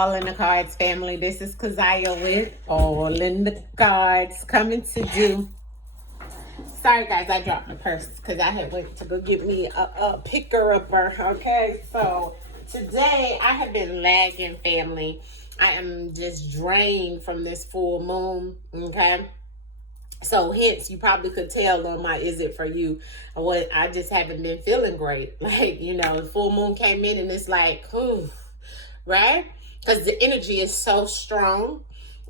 All in the Cards family. This is Kazaya with All in the Cards coming to do. Sorry guys, I dropped my purse because I had went to go get me a picker-upper. Okay, so today I have been lagging, family. I am just drained from this full moon. Okay. So hence you probably could tell on my Is It For You what I just haven't been feeling great. Like, you know, the full moon came in and it's like, whew, right? Because the energy is so strong.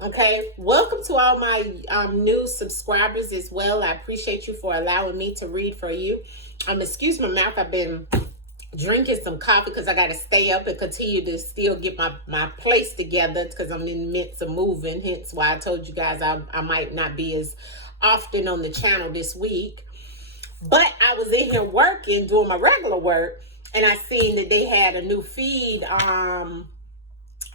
Okay, welcome to all my new subscribers as well. I appreciate you for allowing me to read for you. Excuse my mouth, I've been drinking some coffee because I got to stay up and continue to still get my place together because I'm in the midst of moving. Hence why I told you guys I might not be as often on the channel this week. But I was in here working, doing my regular work, and I seen that they had a new feed on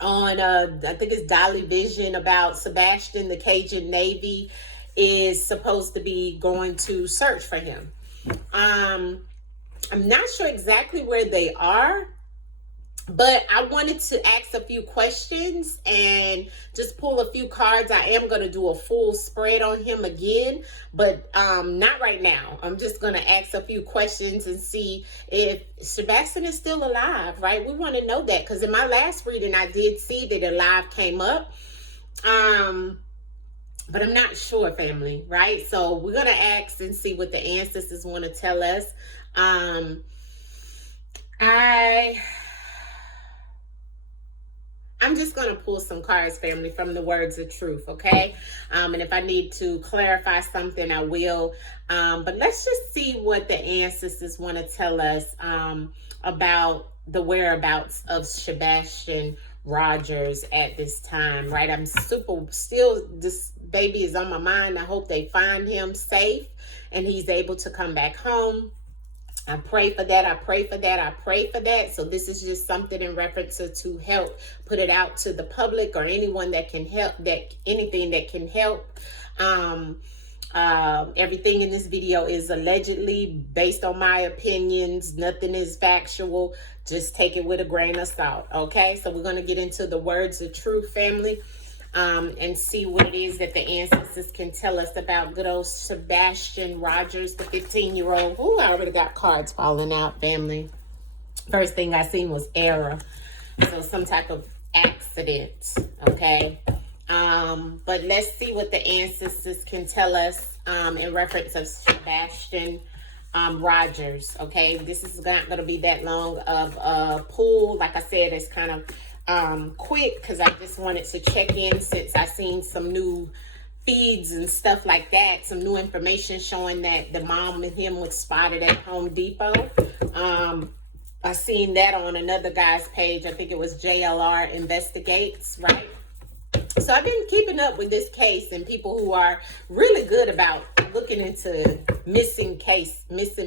I think it's Dolly Vision about Sebastian, the Cajun Navy is supposed to be going to search for him. I'm not sure exactly where they are, but I wanted to ask a few questions and just pull a few cards. I am going to do a full spread on him again, but not right now. I'm just going to ask a few questions and see if Sebastian is still alive, right? We want to know that because in my last reading, I did see that alive came up. But I'm not sure, family, right? So we're going to ask and see what the ancestors want to tell us. I'm just going to pull some cards, family, from the words of truth, okay? And if I need to clarify something, I will. But let's just see what the ancestors want to tell us about the whereabouts of Sebastian Rogers at this time, right? I'm still, this baby is on my mind. I hope they find him safe and he's able to come back home. I pray for that. I pray for that. I pray for that. So this is just something in reference to help put it out to the public or anyone that can help, anything that can help. Everything in this video is allegedly based on my opinions. Nothing is factual. Just take it with a grain of salt. Okay. So we're going to get into the words of truth, family. And see what it is that the ancestors can tell us about good old Sebastian Rogers, the 15-year-old. Ooh, I already got cards falling out, family. First thing I seen was error. So some type of accident, okay? But let's see what the ancestors can tell us in reference of Sebastian Rogers, okay? This is not going to be that long of a pull. Like I said, it's kind of quick because I just wanted to check in since I seen some new feeds and stuff like that, some new information showing that the mom and him was spotted at Home Depot. I seen that on another guy's page. I think it was JLR Investigates, right? So I've been keeping up with this case and people who are really good about looking into missing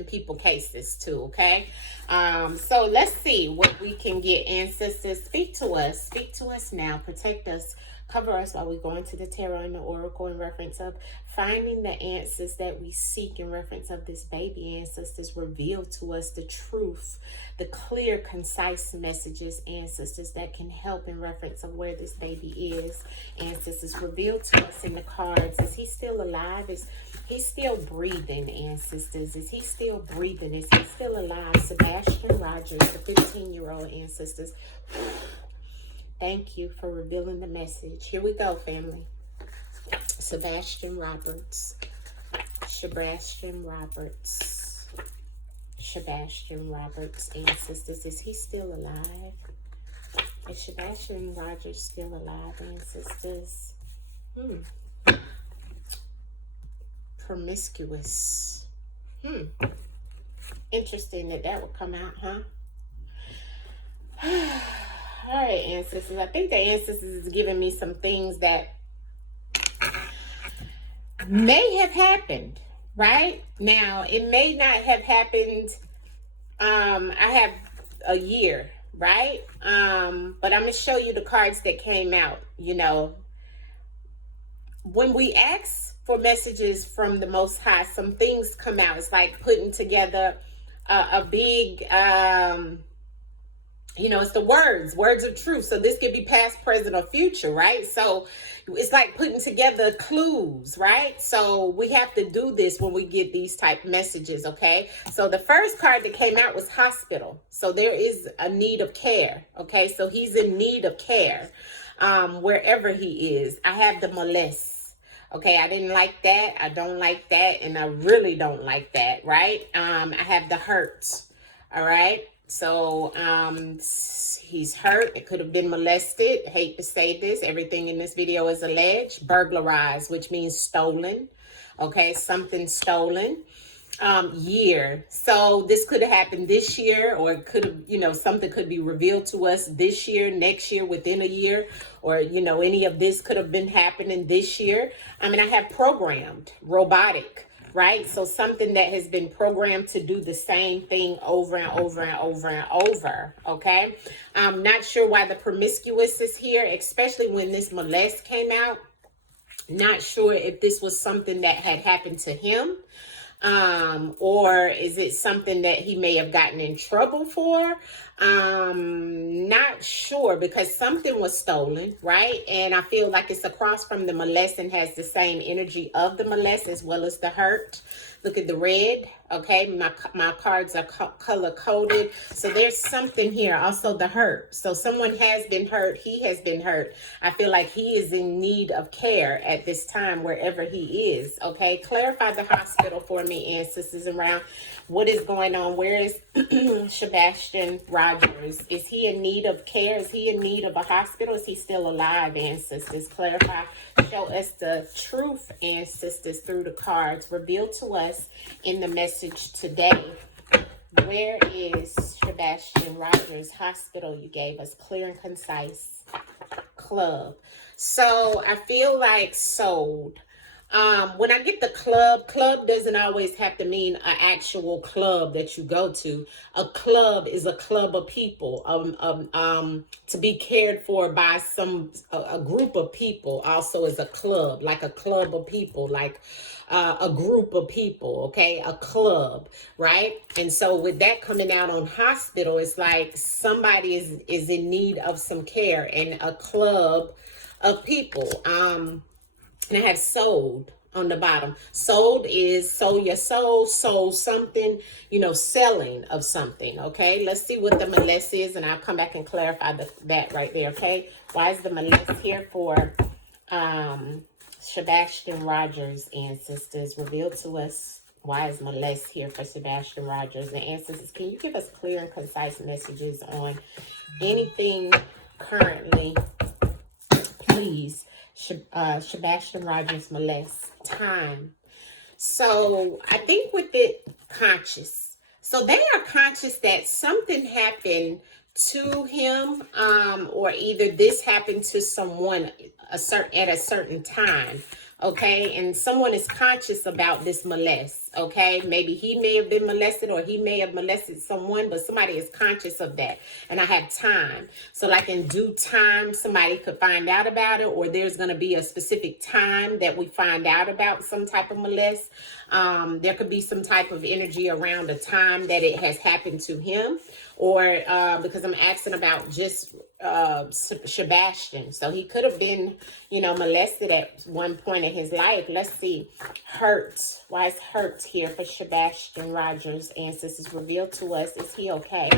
people cases too, okay? So let's see what we can get. Ancestors, speak to us now, protect us, cover us while we go into the tarot and the oracle in reference of finding the answers that we seek in reference of this baby. Ancestors, reveal to us the truth, the clear, concise messages, ancestors, that can help in reference of where this baby is. Ancestors, reveal to us in the cards, is he still alive? Is he still breathing, ancestors? Is he still breathing? Is he still alive? Sebastian Rogers, the 15-year-old, ancestors. Thank you for revealing the message. Here we go, family. Sebastian Roberts. Sebastian Roberts. Sebastian Roberts, ancestors. Is he still alive? Is Sebastian Rogers still alive, ancestors? Promiscuous. Interesting that would come out, huh? All right, ancestors. I think the ancestors is giving me some things that may have happened, right? Now, it may not have happened. I have a year, right? But I'm going to show you the cards that came out. You know, when we ask for messages from the Most High, some things come out. It's like putting together a big you know, it's the words of truth. So this could be past, present, or future, right? So it's like putting together clues, right? So we have to do this when we get these type messages, okay? So the first card that came out was hospital. So there is a need of care, okay? So he's in need of care wherever he is. I have the molest. Okay, I didn't like that. I don't like that. And I really don't like that, right? I have the hurt. All right. So he's hurt. It could have been molested. Hate to say this. Everything in this video is alleged. Burglarized, which means stolen. Okay, something stolen. Year. So this could have happened this year, or it could have, you know, something could be revealed to us this year, next year, within a year, or, you know, any of this could have been happening this year. I mean, I have programmed, robotic. Right? So something that has been programmed to do the same thing over and over and over and over. Okay. I'm not sure why the promiscuous is here, especially when this molest came out. Not sure if this was something that had happened to him. Or is it something that he may have gotten in trouble for? Not sure, because something was stolen, right? And I feel like it's across from the molest and has the same energy of the molest as well as the hurt. Look at the red. Okay, my cards are color coded. So there's something here. Also the hurt. So someone has been hurt. He has been hurt. I feel like he is in need of care at this time, wherever he is. Okay, clarify the hospital for me, ancestors around. What is going on? Where is Sebastian Rogers? Is he in need of care? Is he in need of a hospital? Is he still alive, ancestors? Clarify. Show us the truth, ancestors, through the cards. Reveal to us in the message today. Where is Sebastian Rogers' hospital? You gave us clear and concise. Club. So I feel like sold. When I get the club doesn't always have to mean an actual club that you go to. A club is a club of people, to be cared for by a group of people. Also is a club, like a club of people, like a group of people. Okay, a club, right? And so with that coming out on hospital, it's like somebody is in need of some care, and a club of people. And I have sold on the bottom. Sold is sold your soul, sold something, you know, selling of something. Okay, let's see what the molest is, and I'll come back and clarify that right there. Okay, why is the molest here for Sebastian Rogers, ancestors? Reveal to us why is molest here for Sebastian Rogers. And ancestors, can you give us clear and concise messages on anything currently, please? Sebastian Rogers molest time. So I think with it, conscious. So they are conscious that something happened to him, or either this happened to someone at a certain time. Okay, and someone is conscious about this molest. Okay, maybe he may have been molested, or he may have molested someone, but somebody is conscious of that. And I have time. So like in due time, somebody could find out about it, or there's going to be a specific time that we find out about some type of molest. There could be some type of energy around the time that it has happened to him, or because I'm asking about just Sebastian. So he could have been, you know, molested at one point in his life. Let's see. Hurt. Why is hurt here for Sebastian Rogers? Ancestors, reveal to us. Is he okay?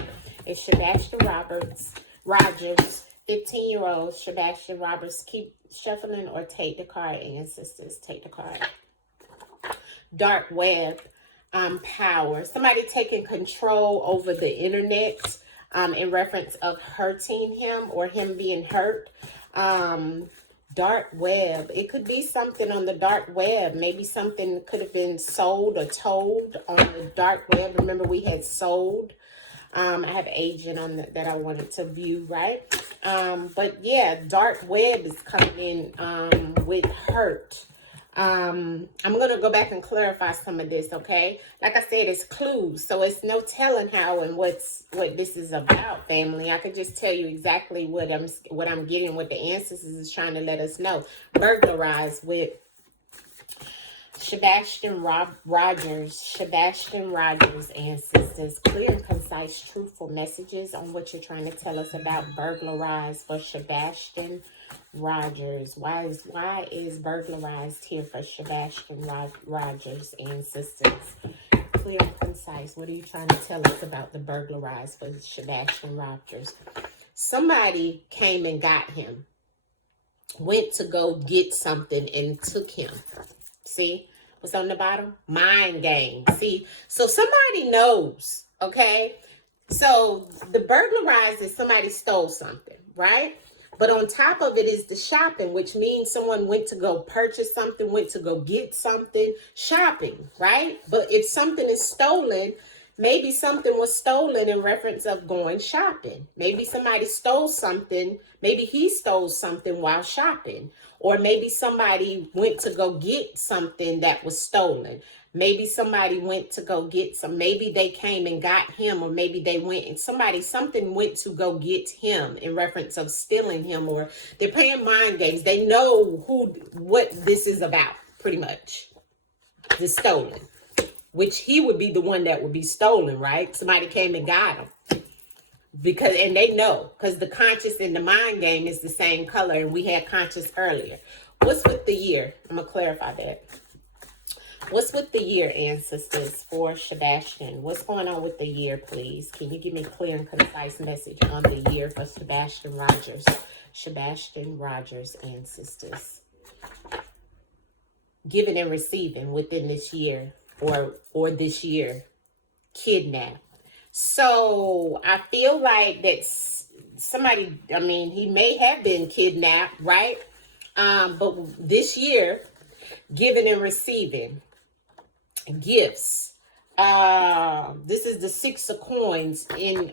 Is Sebastian Rogers, 15-year-old Sebastian Rogers, keep shuffling or take the card, ancestors? Take the card. Dark web. Power. Somebody taking control over the internet. In reference of hurting him, or him being hurt. Dark web. It could be something on the dark web. Maybe something could have been sold or told on the dark web. Remember, we had sold. I have agent on that I wanted to view, right? But yeah, dark web is coming in with hurt. I'm going to go back and clarify some of this, okay? Like I said, it's clues, so it's no telling how and what this is about, family. I could just tell you exactly what I'm getting, what the ancestors is trying to let us know. Burglarized with Sebastian Rogers, ancestors, clear and concise, truthful messages on what you're trying to tell us about burglarized for Sebastian Rogers. Why is burglarized here for Sebastian Rogers, ancestors? Clear and concise. What are you trying to tell us about the burglarized for Sebastian Rogers? Somebody came and got him, went to go get something and took him. See what's on the bottom? Mind game. See, so somebody knows, okay? So the burglarized is somebody stole something, right? But on top of it is the shopping, which means someone went to go purchase something, went to go get something, shopping, right? But if something is stolen, maybe something was stolen in reference of going shopping. Maybe somebody stole something. Maybe he stole something while shopping. Or maybe somebody went to go get something that was stolen. Maybe somebody went to go get maybe they came and got him, or maybe they went and something went to go get him in reference of stealing him, or they're playing mind games. They know what this is about, pretty much. The stolen. Which he would be the one that would be stolen, right? Somebody came and got him. And they know, because the conscious and the mind game is the same color, and we had conscious earlier. What's with the year? I'm going to clarify that. What's with the year, ancestors, for Sebastian? What's going on with the year, please? Can you give me a clear and concise message on the year for Sebastian Rogers? Sebastian Rogers, ancestors. Giving and receiving within this year, or this year, kidnapped. So I feel like that's somebody, he may have been kidnapped, right? But this year, giving and receiving gifts. This is the 6 of coins in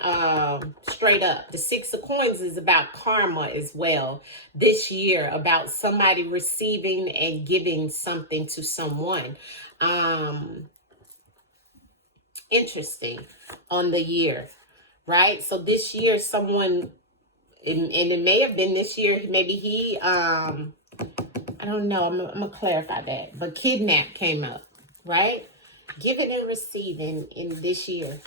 straight up. The 6 of coins is about karma as well this year, about somebody receiving and giving something to someone. Interesting on the year, right? So this year someone, and it may have been this year, maybe he I don't know, I'm gonna clarify that, but kidnap came up, right? Giving and receiving in this year.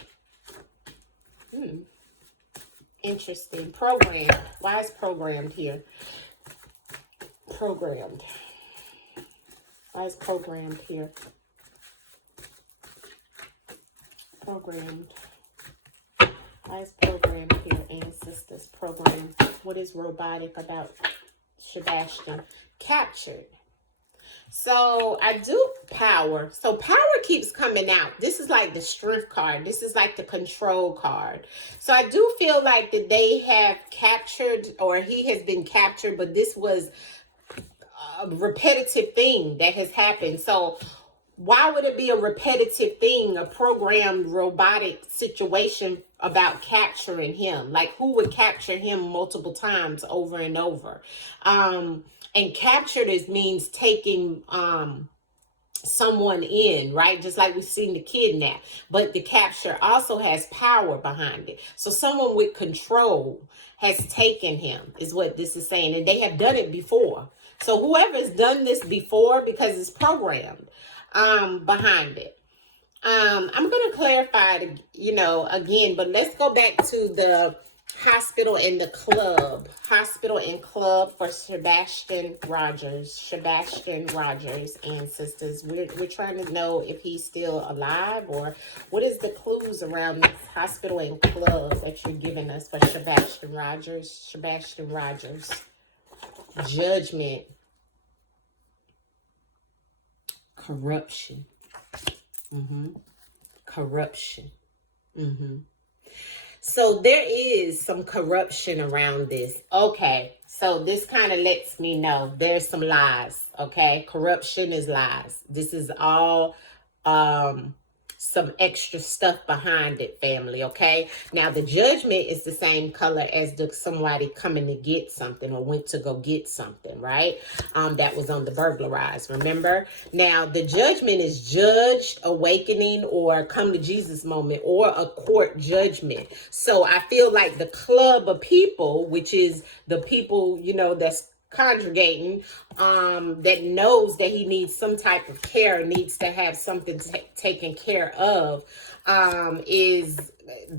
Interesting. Programmed. Why is programmed here? Programmed. Why is programmed here? Programmed. Why is programmed here, ancestors? Programmed. What is robotic about Sebastian? Captured. So I do power. So power keeps coming out. This is like the strength card. This is like the control card. So I do feel like that they have captured, or he has been captured, but this was a repetitive thing that has happened. So why would it be a repetitive thing, a programmed robotic situation about capturing him? Like, who would capture him multiple times over and over? And captured means taking someone in, right? Just like we've seen the kidnap. But the capture also has power behind it. So someone with control has taken him, is what this is saying. And they have done it before. So whoever's done this before, because it's programmed behind it. I'm going to clarify it, again, but let's go back to the hospital and the club. Hospital and club for Sebastian Rogers. Sebastian Rogers, ancestors. We're trying to know if he's still alive, or what is the clues around this hospital and club that you're giving us for Sebastian Rogers. Sebastian Rogers. Judgment. Corruption. Corruption. So there is some corruption around this. Okay. So this kind of lets me know there's some lies. Okay. Corruption is lies. This is all some extra stuff behind it, family. Okay. Now the judgment is the same color as somebody coming to get something, or went to go get something, right? That was on the burglarized, remember? Now the judgment is judged, awakening, or come to Jesus moment, or a court judgment. So I feel like the club of people, which is the people, that's conjugating, that knows that he needs some type of care, needs to have something taken care of, is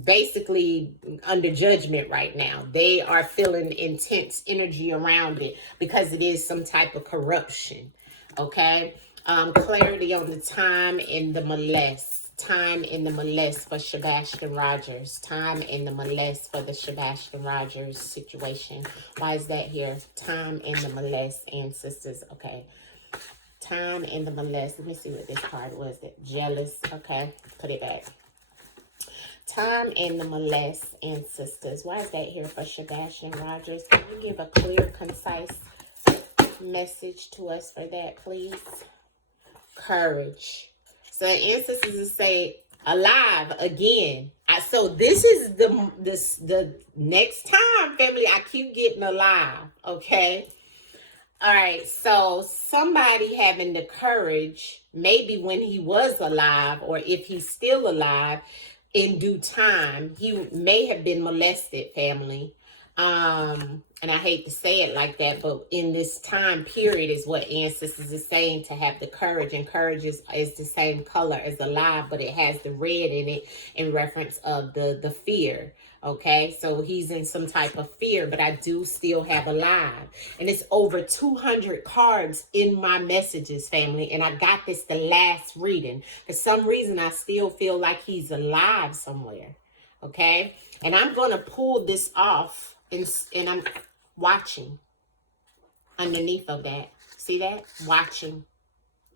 basically under judgment right now. They are feeling intense energy around it because it is some type of corruption. Okay. Clarity on the time in the molest. Time in the molest for Sebastian Rogers. Time in the molest for the Sebastian Rogers situation. Why is that here? Time in the molest, ancestors. Okay. Time in the molest. Let me see what this card was. Jealous. Okay. Put it back. Time in the molest, ancestors. Why is that here for Sebastian Rogers? Can you give a clear, concise message to us for that, please? Courage. So the ancestors will say alive again. So this is the next time, family. I keep getting alive. Okay. All right. So somebody having the courage, maybe when he was alive, or if he's still alive, in due time, he may have been molested, family. And I hate to say it like that, but in this time period is what ancestors is saying, to have the courage. And courage is the same color as alive, but it has the red in it in reference of the fear. Okay, so he's in some type of fear, but I do still have alive. And it's over 200 cards in my messages, family. And I got this the last reading. For some reason, I still feel like he's alive somewhere. Okay, and I'm going to pull this off, and I'm watching underneath of that. See that? Watching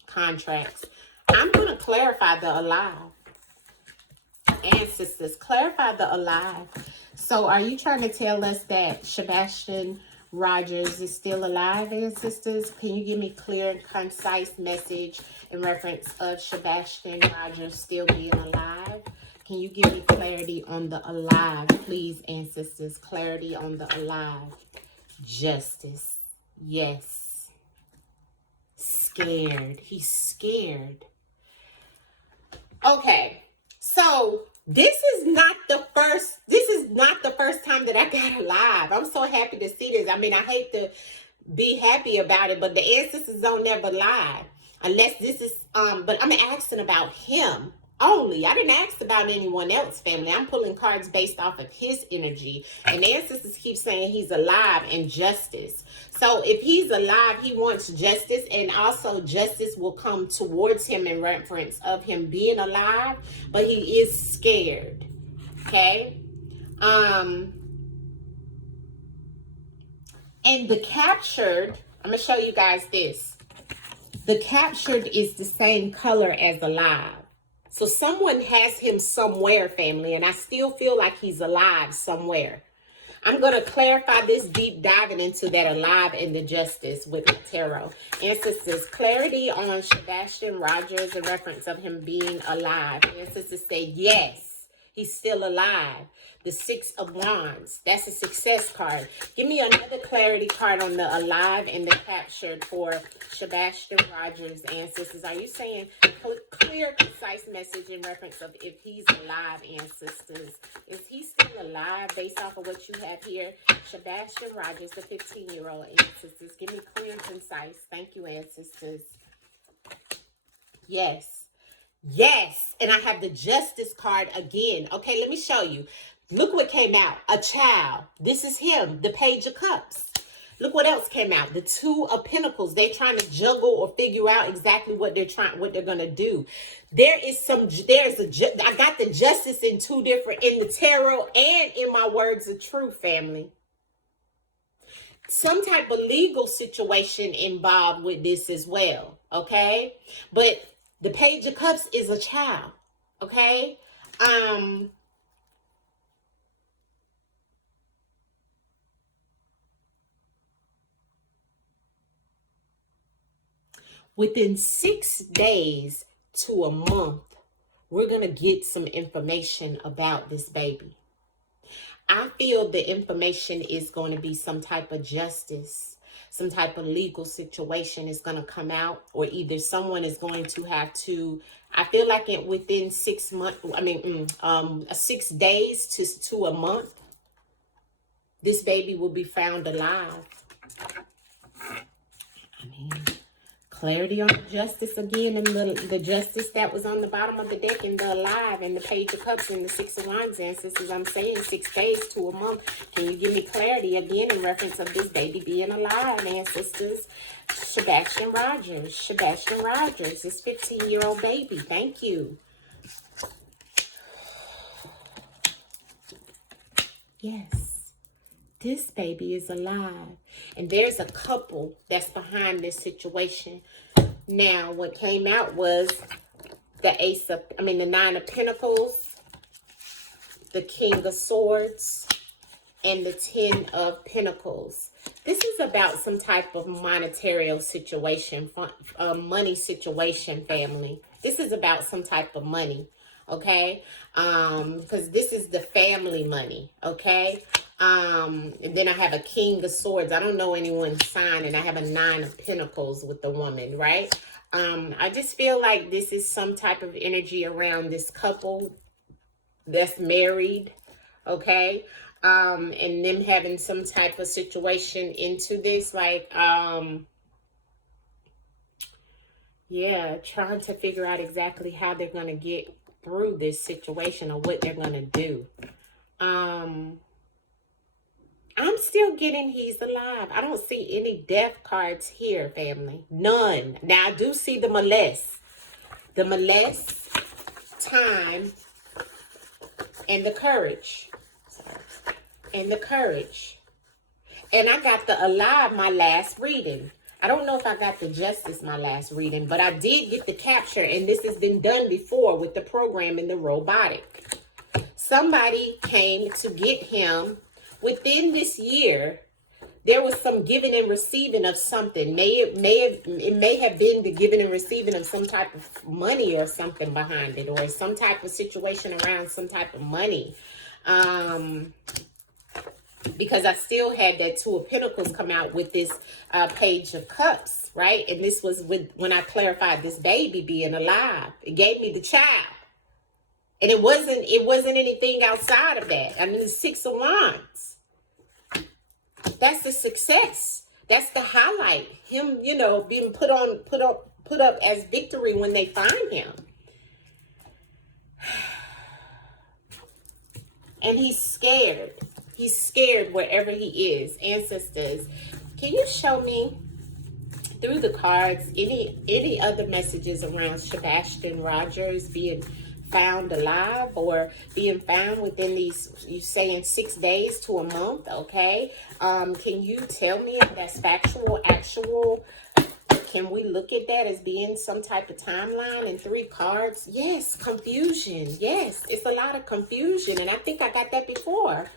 contracts. I'm going to clarify the alive. Ancestors, clarify the alive. So are you trying to tell us that Sebastian Rogers is still alive, ancestors? Can you give me clear and concise message in reference of Sebastian Rogers still being alive? Can you give me clarity on the alive, please, ancestors? Clarity on the alive. Justice. Yes. Scared. He's scared. Okay. So this is not the first time that I got alive. I'm so happy to see this. I mean, I hate to be happy about it, but the ancestors don't never lie. Unless this is but I'm asking about him only. I didn't ask about anyone else, family. I'm pulling cards based off of his energy. And the ancestors keep saying he's alive and justice. So if he's alive, he wants justice, and also justice will come towards him in reference of him being alive, but he is scared. Okay? And the captured, I'm going to show you guys this. The captured is the same color as alive. So someone has him somewhere, family, and I still feel like he's alive somewhere. I'm going to clarify this, deep diving into that alive and the justice with the tarot. Ancestors, clarity on Sebastian Rogers in reference of him being alive. Ancestors say yes, he's still alive. The Six of Wands, that's a success card. Give me another clarity card on the alive and the captured for Sebastian Rogers, ancestors. Are you saying clear, concise message in reference of if he's alive, ancestors? Is he still alive based off of what you have here? Sebastian Rogers, the 15-year-old, ancestors. Give me clear and concise. Thank you, ancestors. Yes. Yes. And I have the Justice card again. Okay, let me show you. Look what came out. A child. This is him. The Page of Cups. Look what else came out. The Two of Pentacles. They're trying to juggle or figure out exactly what they're going to do. I got the justice in two different, in the tarot and in my words of truth, family. Some type of legal situation involved with this as well. Okay. But the Page of Cups is a child. Okay. Within 6 days to a month, we're going to get some information about this baby. I feel the information is going to be some type of justice, some type of legal situation is going to come out, or either someone is going to have to, I feel like within 6 months, 6 days to a month, this baby will be found alive. I mean, clarity on the justice again, and the justice that was on the bottom of the deck, and the alive, and the page of cups, and the 6 of wands, ancestors. I'm saying 6 days to a month. Can you give me clarity again in reference of this baby being alive, ancestors? Sebastian Rogers. Sebastian Rogers, this 15-year-old baby. Thank you. Yes, this baby is alive. And there's a couple that's behind this situation. Now, what came out was the 9 of Pentacles, the King of Swords, and the 10 of Pentacles. This is about some type of monetary situation, money situation, family. This is about some type of money, okay? Because this is the family money, okay? And then I have a King of Swords. I don't know anyone's sign, and I have a 9 of Pentacles with the woman, right? I just feel like this is some type of energy around this couple that's married, okay? And them having some type of situation into this, like, yeah, trying to figure out exactly how they're going to get through this situation or what they're going to do. I'm still getting he's alive. I don't see any death cards here, family. None. Now, I do see the molest. The molest, time, and the courage. And the courage. And I got the alive my last reading. I don't know if I got the justice my last reading, but I did get the capture, and this has been done before with the program and the robotic. Somebody came to get him within this year. There was some giving and receiving of something. It may have been the giving and receiving of some type of money or something behind it, or some type of situation around some type of money. Because I still had that 2 of Pentacles come out with this page of cups, right? And this was when I clarified this baby being alive. It gave me the child. And it wasn't anything outside of that. I mean, the 6 of wands. That's the success. That's the highlight. Him, being put up as victory when they find him. And he's scared. He's scared wherever he is. Ancestors, can you show me through the cards any other messages around Sebastian Rogers being found alive or being found within these, you saying 6 days to a month, okay? Can you tell me if that's factual, actual? Can we look at that as being some type of timeline? And 3 cards, yes, confusion. Yes, it's a lot of confusion, and I think I got that before.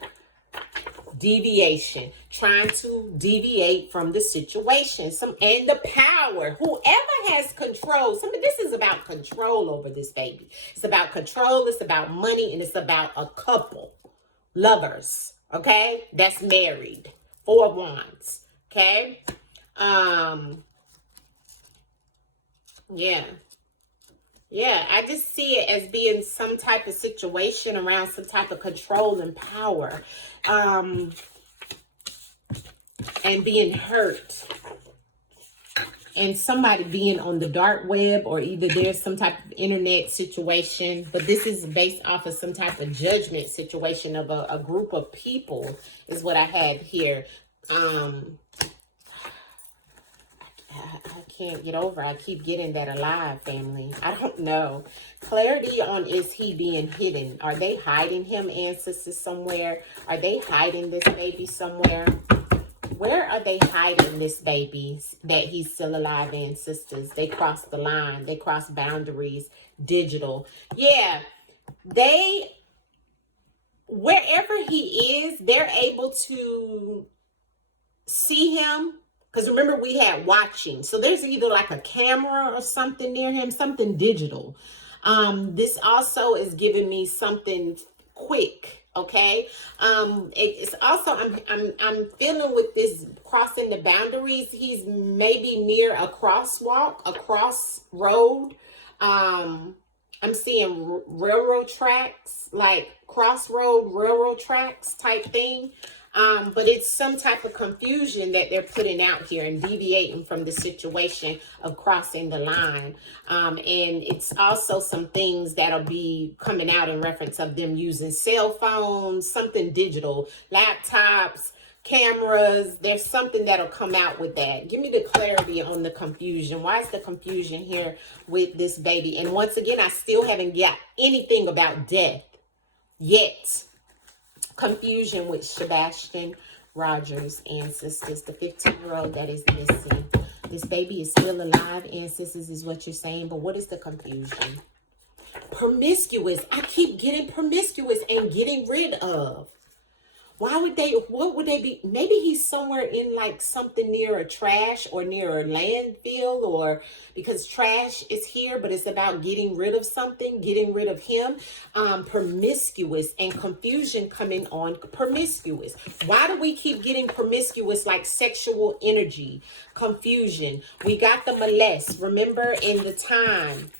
Deviation, trying to deviate from the situation, and the power. Whoever has control, this is about control over this baby. It's about control, it's about money, and it's about a couple, lovers, okay, that's married. 4 of wands, okay. Yeah, I just see it as being some type of situation around some type of control and power, and being hurt, and somebody being on the dark web, or either there's some type of internet situation, but this is based off of some type of judgment situation of a group of people is what I had here. I can't get over. I keep getting that alive, family. I don't know. Clarity on, is he being hidden? Are they hiding him, ancestors, somewhere? Are they hiding this baby somewhere? Where are they hiding this baby that he's still alive, ancestors? They crossed the line. They crossed boundaries. Digital. Yeah. Wherever he is, they're able to see him. Because remember, we had watching. So there's either like a camera or something near him, something digital. This also is giving me something quick, okay? It's also, I'm feeling with this crossing the boundaries. He's maybe near a crosswalk, a crossroad. I'm seeing railroad tracks, like crossroad railroad tracks type thing. But it's some type of confusion that they're putting out here and deviating from the situation of crossing the line. And it's also some things that'll be coming out in reference of them using cell phones, something digital, laptops, cameras. There's something that'll come out with that. Give me the clarity on the confusion. Why is the confusion here with this baby? And once again, I still haven't got anything about death yet. Confusion with Sebastian Rogers, ancestors, the 15-year-old that is missing. This baby is still alive, ancestors, is what you're saying. But what is the confusion? Promiscuous. I keep getting promiscuous and getting rid of. Why would they, what would they be? Maybe he's somewhere in like something near a trash or near a landfill, or because trash is here, but it's about getting rid of something, getting rid of him. Promiscuous and confusion coming on promiscuous. Why do we keep getting promiscuous, like sexual energy, confusion? We got the molest. Remember in the time,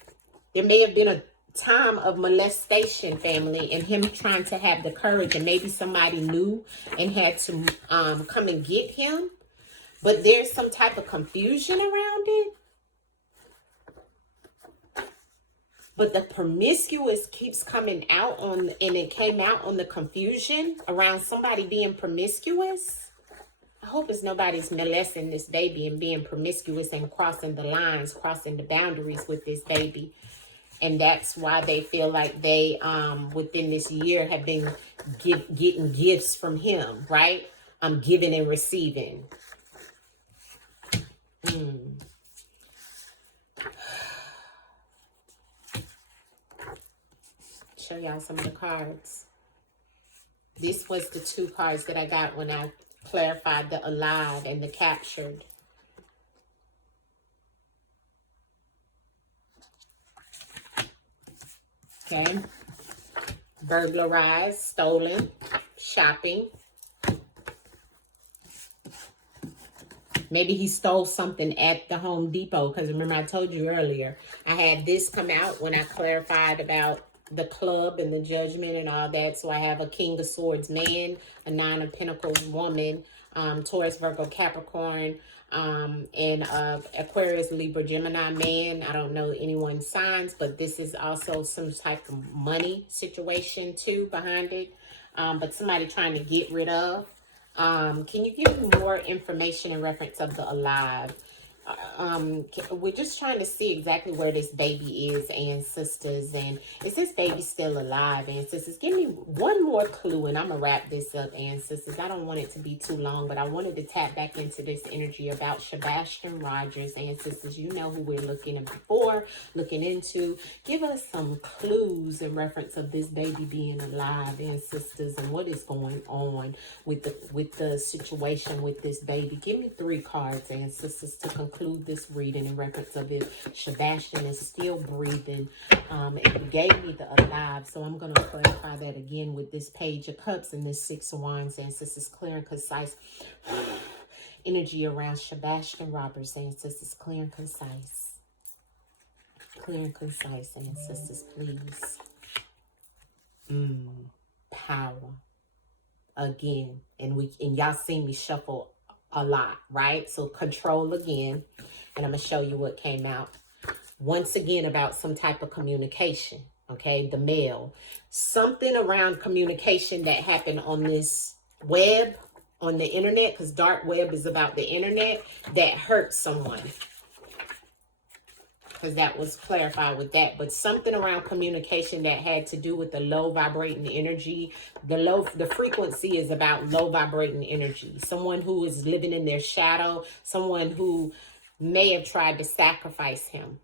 there may have been a time of molestation, family, and him trying to have the courage, and maybe somebody knew and had to come and get him, but there's some type of confusion around it. But the promiscuous keeps coming out on, and it came out on the confusion around somebody being promiscuous. I hope it's nobody's molesting this baby and being promiscuous and crossing the lines, crossing the boundaries with this baby. And that's why they feel like they, within this year, have been getting gifts from him, right? Giving and receiving. Show y'all some of the cards. This was the 2 cards that I got when I clarified the alive and the captured. Okay, burglarized, stolen, shopping. Maybe he stole something at the Home Depot, because remember I told you earlier, I had this come out when I clarified about the club and the judgment and all that. So I have a King of Swords man, a 9 of Pentacles woman, Taurus, Virgo, Capricorn, and Aquarius, Libra, Gemini man. I don't know anyone's signs, but this is also some type of money situation too behind it. But somebody trying to get rid of. Can you give me more information in reference of the alive? We're just trying to see exactly where this baby is, ancestors, and is this baby still alive, ancestors? Give me one more clue and I'm gonna wrap this up, ancestors. I don't want it to be too long, but I wanted to tap back into this energy about Sebastian Rogers, ancestors. You know who we're looking for, looking into. Give us some clues in reference of this baby being alive, ancestors, and what is going on with the situation with this baby. Give me 3 cards, ancestors, to conclude this reading in reference of it. Sebastian is still breathing. It gave me the alive, so I'm going to clarify that again with this Page of Cups and this 6 of Wands, ancestors. Clear and concise energy around Sebastian Roberts, ancestors. Clear and concise. Clear and concise, ancestors, please. Power. Again, and y'all see me shuffle a lot, right? So control again, and I'm gonna show you what came out once again about some type of communication. Okay, the male, something around communication that happened on this web, on the internet, because dark web is about the internet, that hurt someone, because that was clarified with that. But something around communication that had to do with the low vibrating energy. The frequency is about low vibrating energy. Someone who is living in their shadow, someone who may have tried to sacrifice him.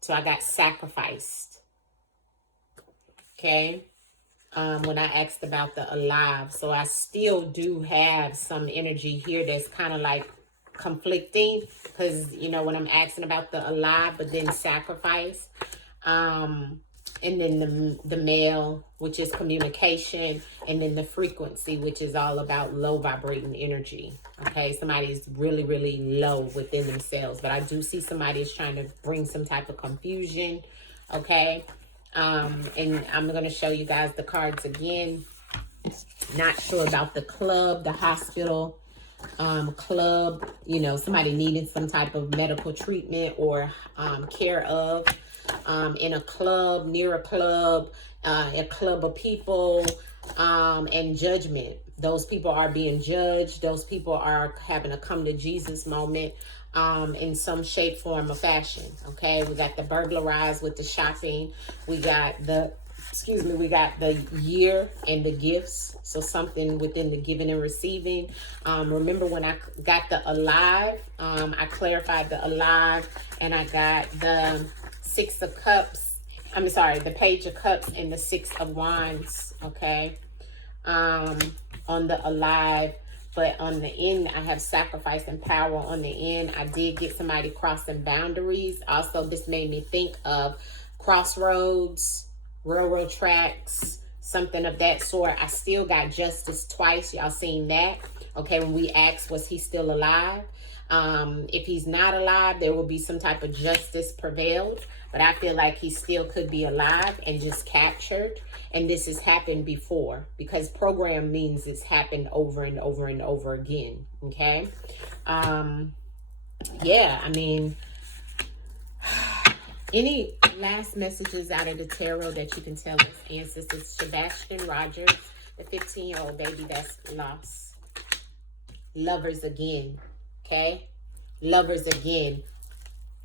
So I got sacrificed. Okay. When I asked about the alive. So I still do have some energy here that's kind of like conflicting, because you know when I'm asking about the alive but then sacrifice, and then the male, which is communication, and then the frequency, which is all about low vibrating energy. Okay, somebody is really low within themselves, but I do see somebody is trying to bring some type of confusion. Okay, and I'm going to show you guys the cards again. Not sure about the club, the hospital, club, you know, somebody needing some type of medical treatment or care of, in a club, near a club of people, and judgment. Those people are being judged. Those people are having a come to Jesus moment, in some shape, form, or fashion. Okay, we got the burglarized with the shopping. We got the, excuse me, we got the year and the gifts. So something within the giving and receiving. Remember when I got the alive, I clarified the alive, and I got the Six of Cups. I'm sorry, the Page of Cups and the Six of Wands. Okay. On the alive, but on the end, I have sacrifice and power. On the end, I did get somebody crossing boundaries. Also, this made me think of crossroads, railroad tracks, something of that sort. I still got justice twice. Y'all seen that? Okay, when we asked, was he still alive? If he's not alive, there will be some type of justice prevailed. But I feel like he still could be alive and just captured. And this has happened before, because program means it's happened over and over and over again. Okay. Yeah, I mean, any last messages out of the tarot that you can tell us, ancestors? Sebastian Rogers, the 15-year-old baby that's lost. Lovers again. Okay. Lovers again.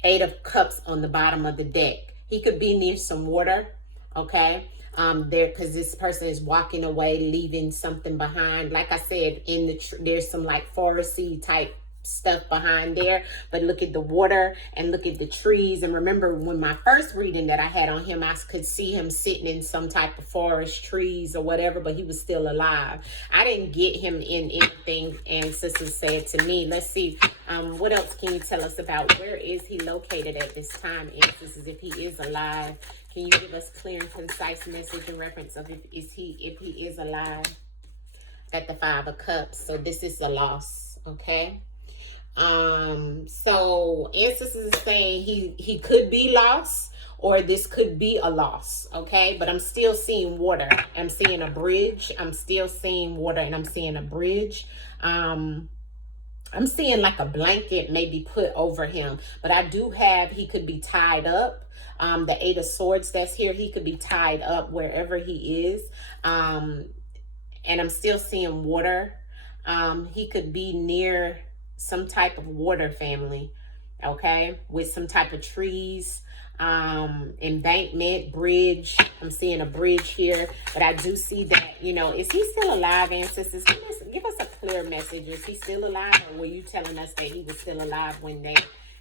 8 of Cups on the bottom of the deck. He could be near some water. Okay. There, because this person is walking away, leaving something behind. Like I said, in the there's some like foresty type stuff behind there, but look at the water and look at the trees. And remember, when my first reading that I had on him, I could see him sitting in some type of forest, trees or whatever, but he was still alive. I didn't get him in anything, and sisters said to me. Let's see, what else can you tell us about where is he located at this time, and sisters, if he is alive? Can you give us clear and concise message in reference of if he is alive? At the 5 of Cups. So this is a loss, okay? So ancestors is saying he could be lost, or this could be a loss, okay? But I'm still seeing water. I'm seeing a bridge. I'm still seeing water, and I'm seeing a bridge. I'm seeing like a blanket maybe put over him, but I do have, he could be tied up. The 8 of Swords that's here, he could be tied up wherever he is. And I'm still seeing water. He could be near some type of water, family, okay, with some type of trees, embankment, bridge. I'm seeing a bridge here, but I do see that, you know, is he still alive, ancestors? Give us a clear message. Is he still alive, or were you telling us that he was still alive when they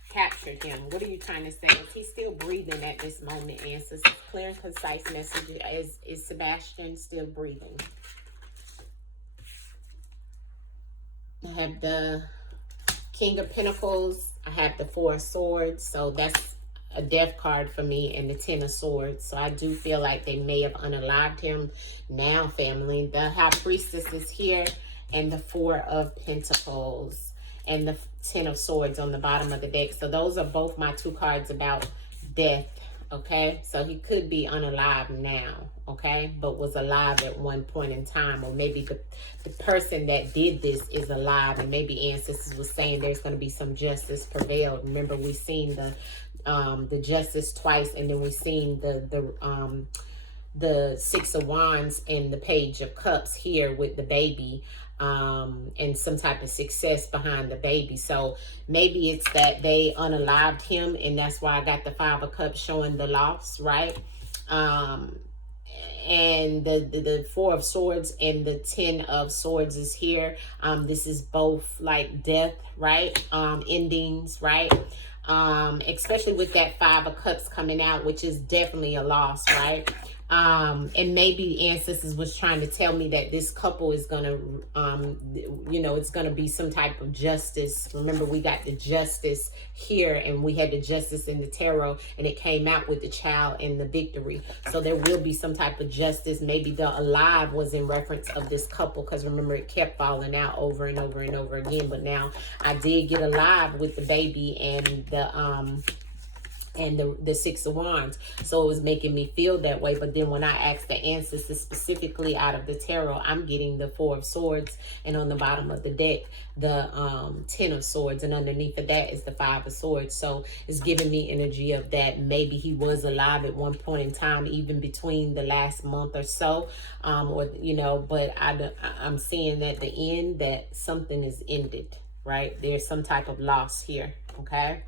captured him? What are you trying to say? Is he still breathing at this moment, ancestors? Clear and concise message. Is Sebastian still breathing? I have the King of Pentacles. I have the 4 of Swords. So that's a death card for me, and the 10 of Swords. So I do feel like they may have unalived him now, family. The High Priestess is here, and the 4 of Pentacles, and the 10 of Swords on the bottom of the deck. So those are both my 2 cards about death, okay? So he could be unalive now, okay? But was alive at one point in time, or maybe the person that did this is alive, and maybe ancestors was saying there's going to be some justice prevailed. Remember, we seen the justice twice, and then we seen the 6 of Wands and the Page of Cups here with the baby, and some type of success behind the baby. So maybe it's that they unalived him, and that's why I got the 5 of Cups showing the loss, right? And the 4 of Swords and the 10 of Swords is here. This is both like death, right? Endings, right? Especially with that 5 of Cups coming out, which is definitely a loss, right? And maybe ancestors was trying to tell me that this couple is gonna, you know, it's gonna be some type of justice. Remember, we got the justice here, and we had the justice in the tarot, and it came out with the child and the victory. So there will be some type of justice. Maybe the alive was in reference of this couple, because remember, it kept falling out over and over and over again. But now I did get alive with the baby and and the Six of Wands. So it was making me feel that way. But then when I asked the ancestors specifically out of the tarot, I'm getting the Four of Swords, and on the bottom of the deck, the Ten of Swords, and underneath of that is the Five of Swords. So it's giving me energy of that maybe he was alive at one point in time, even between the last month or so, or you know. But I'm seeing that the end, that something is ended, right? There's some type of loss here. Okay.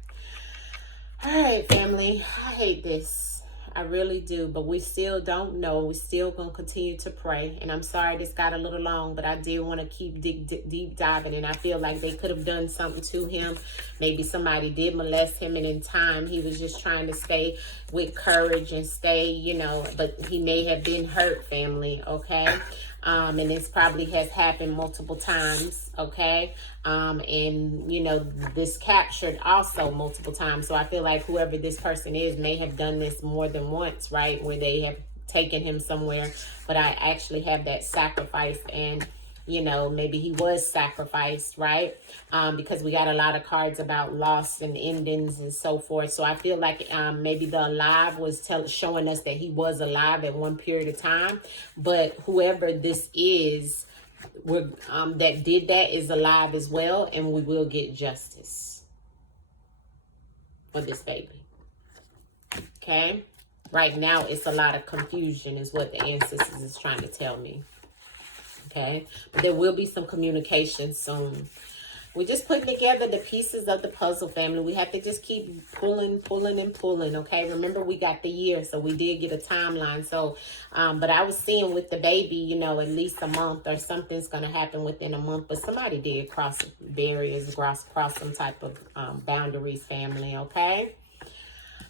All right, family. I hate this. I really do. But we still don't know. We still going to continue to pray. And I'm sorry this got a little long, but I did want to keep deep diving. And I feel like they could have done something to him. Maybe somebody did molest him. And in time, he was just trying to stay with courage and stay, you know. But he may have been hurt, family. Okay. And this probably has happened multiple times, okay? And, you know, this captured also multiple times. So I feel like whoever this person is may have done this more than once, right? Where they have taken him somewhere. But I actually have that sacrifice, and you know, maybe he was sacrificed, right? Because we got a lot of cards about loss and endings and so forth. So I feel like maybe the alive was showing us that he was alive at one period of time. But whoever this is, that did that is alive as well, and we will get justice for this baby. Okay? Right now, it's a lot of confusion is what the ancestors is trying to tell me. Okay, but there will be some communication soon. We're just putting together the pieces of the puzzle, family. We have to just keep pulling, okay? Remember, we got the year, so we did get a timeline. So, but I was seeing with the baby, you know, at least a month or something's going to happen within a month. But somebody did cross barriers, cross some type of boundaries, family, okay?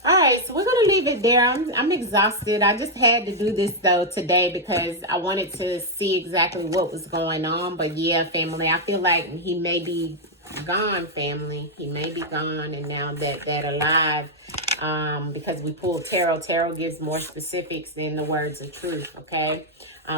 All right, so we're going to leave it there. I'm exhausted. I just had to do this, though, today because I wanted to see exactly what was going on. But, yeah, family, I feel like he may be gone, family. He may be gone. And now that alive, because we pulled tarot. Tarot gives more specifics than the words of truth, okay?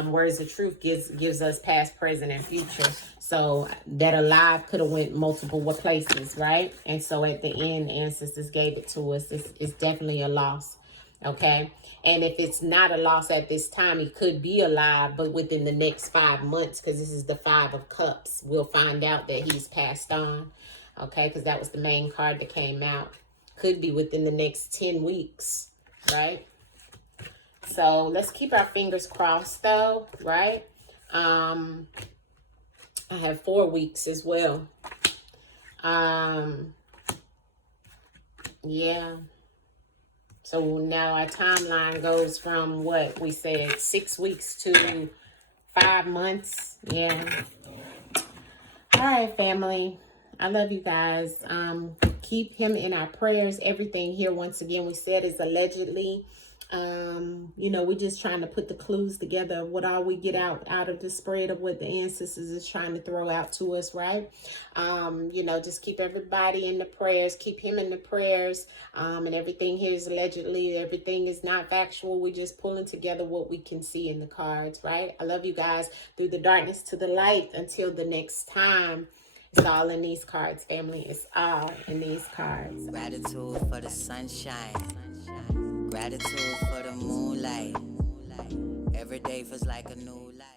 Words of truth gives us past, present, and future. So that alive could have went multiple places, right? And so at the end, ancestors gave it to us. It's definitely a loss, okay? And if it's not a loss at this time, it could be alive, but within the next 5 months, because this is the Five of Cups, we'll find out that he's passed on, okay? Because that was the main card that came out. Could be within the next 10 weeks, right? So let's keep our fingers crossed, though, right? I have 4 weeks as well. Yeah. So now our timeline goes from what we said, 6 weeks to 5 months. Yeah. All right, family. I love you guys. Keep him in our prayers. Everything here, once again, we said is allegedly. You know, we're just trying to put the clues together of what all we get out of the spread of what the ancestors is trying to throw out to us, right? You know, just keep everybody in the prayers, keep him in the prayers, and everything here is allegedly, everything is not factual. We're just pulling together what we can see in the cards, right? I love you guys. Through the darkness to the light. Until the next time, it's all in these cards, family. It's all in these cards. Gratitude for the sunshine. Gratitude for the moonlight. Every day feels like a new life.